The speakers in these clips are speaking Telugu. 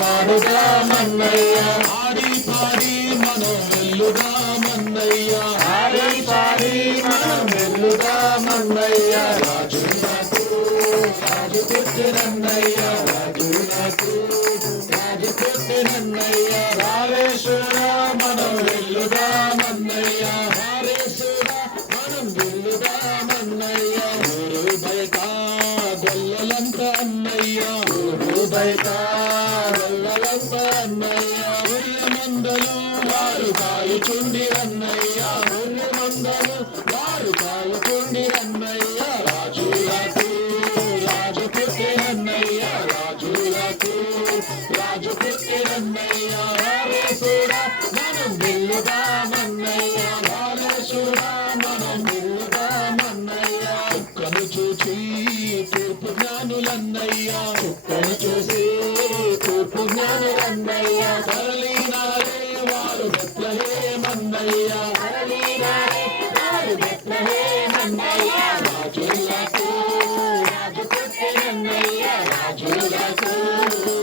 పాడుదామన్నయ్య ఆడి పాడి మనం వెల్లుదామన్నయ్య ఆడి పాడి మనం వెల్లుదామన్నయ్య రాజులకు రాజు పుట్టినన్నయ్య రాజులకు రాజు పుట్టినన్నయ్య రావేశ్వర మనం వెల్లుదామన్నయ్య రావేశ్వర మనం వెల్లుదామన్నయ్య ఊరు బయట గొల్లలంత అన్నయ్య ఊరు బయట గొల్లలంత అన్నయ్య ఊళ్ళ మందలు వారు కాయుచుండిరన్నయ్య ఊళ్ళ మందలు వారు కాయుచుండిరన్నయ్య రాజులకు రాజు పుట్టినన్నయ్య రాజులకు రాజు పుట్టినన్నయ్య రావేశుడ మనం వెల్లుదామన్నయ్య రావేశుడ మనం వెల్లుదామన్నయ్య కుక్కను చూసి తూర్పు జ్ఞానులన్నయ్య కుక్కను చూసి తూర్పు జ్ఞానులన్నయ్య తరలినారే వారు బెత్లెహేమన్నయ్య తరలినారే వారు బెత్లెహేమన్నయ్య రాజులకు రాజు పుట్టినన్నయ్య రాజులకు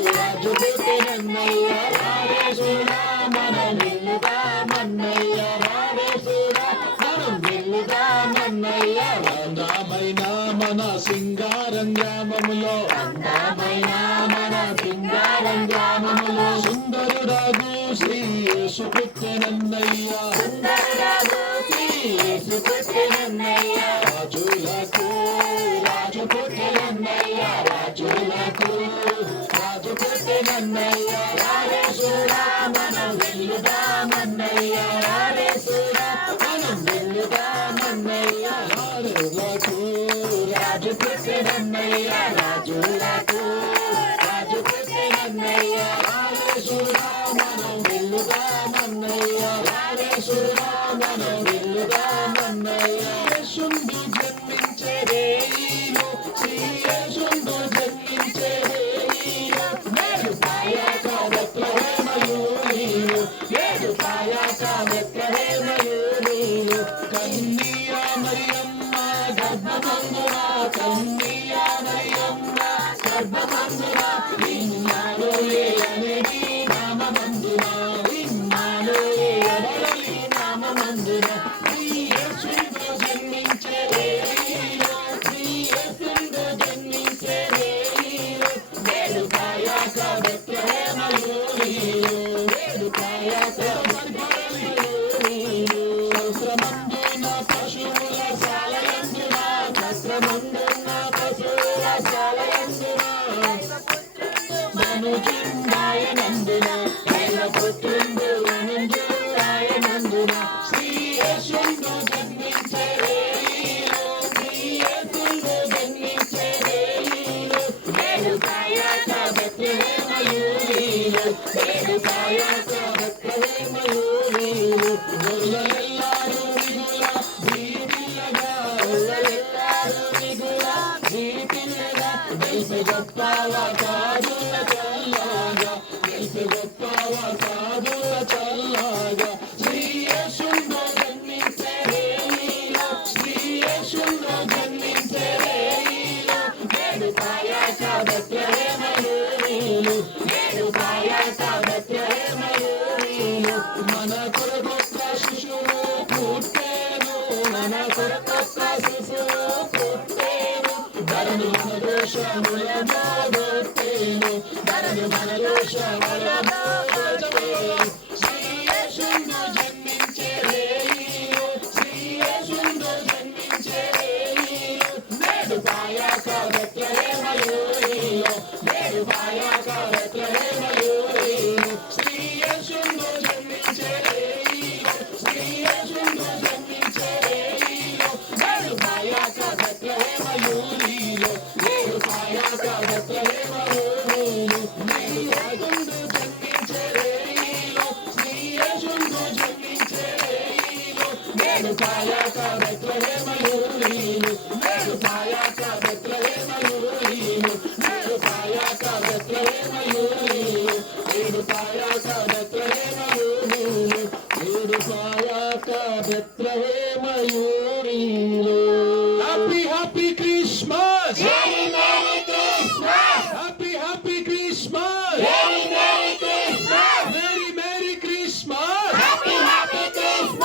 రాజు పుట్టినన్నయ్య రావేశుడ మనం వెల్లుదామన్నయ్య రావేశుడ మనం వెల్లుదామన్నయ్య అందమైన మన సింగారం గ్రామములో అందమైన మన సింగారం గ్రామములో సుందరుడాగు శ్రీ యేసు పుట్టినన్నయ్య సుందరుడాగు శ్రీ యేసు పుట్టినన్నయ్య రాజులకు రాజు పుట్టినన్నయ్య రాజులకు రాజు పుట్టినన్నయ్య రావేశుడ మనం వెల్లుదామన్నయ్య రావేశుడ మనం వెల్లుదామన్నయ్య రాజులకు రాజు పుట్టినన్నయ్య రాజులకు రాజు పుట్టినన్నయ్య రావేశుడ మనం వెల్లుదామన్నయ్య రావేశుడ మనం వెల్లుదామన్నయ్య యేసుండు జన్మించే రేయిలో శ్రీ యేసుండు జన్మించే రేయిలో నేడు పాయాక బెత్లెహేమయూరిలో నేడు పాయాక బెత్లెహేమయూరిలో కన్నియ మరియమ్మ గర్భమందున కన్నియ మరియమ్మ గర్భమందున ఇమ్మానుయేలే అనేది నామమందున ఇమ్మానుయేలే అనేది నామమందున శ్రీ యేసుండు జన్మించే రేయిలో శ్రీ యేసుండు జన్మించే రేయిలో నేడు పాయాక బెత్లెహేమయూరిలో నేడు పాయాక బెత్లెహేమయూరిలో సహస్రమందున పశువుల శాలయందున సహస్రమందున పశువుల శాలయందున మనుజుండాయనందున దైవపుత్రుండు మనుజుండాయనందున శ్రీ యేసుండు జన్మించే రేయిలో శ్రీ యేసుండు జన్మించే రేయిలో నేడు పాయాక బెత్లెహేమయూరిలో నేడు పాయాక బెత్లెహేమయూరిలో గొల్లలెల్లారు మిగుల భీపిల్లగా గొల్లలెల్లారు మిగుల భీపిల్లగా గెలిపి గొప్పవ కాదుల చల్లగా గెలిపి గొప్పవ కాదుల చల్లగా శ్రీ యేసుండు జన్మించే రేయిలో శ్రీ యేసుండు జన్మించే రేయిలో నేడు పాయాక బెత్లెహేమయూరిలో నేడు పాయాక బెత్లెహేమయూరిలో మన కొరకొక్క శిశువు పుట్టేను మన కొరకొక్క శిశువు పుట్టేను ధరణి మన దోషముల మోగొట్టేను ధరణి మన దోషముల మోగొట్టేను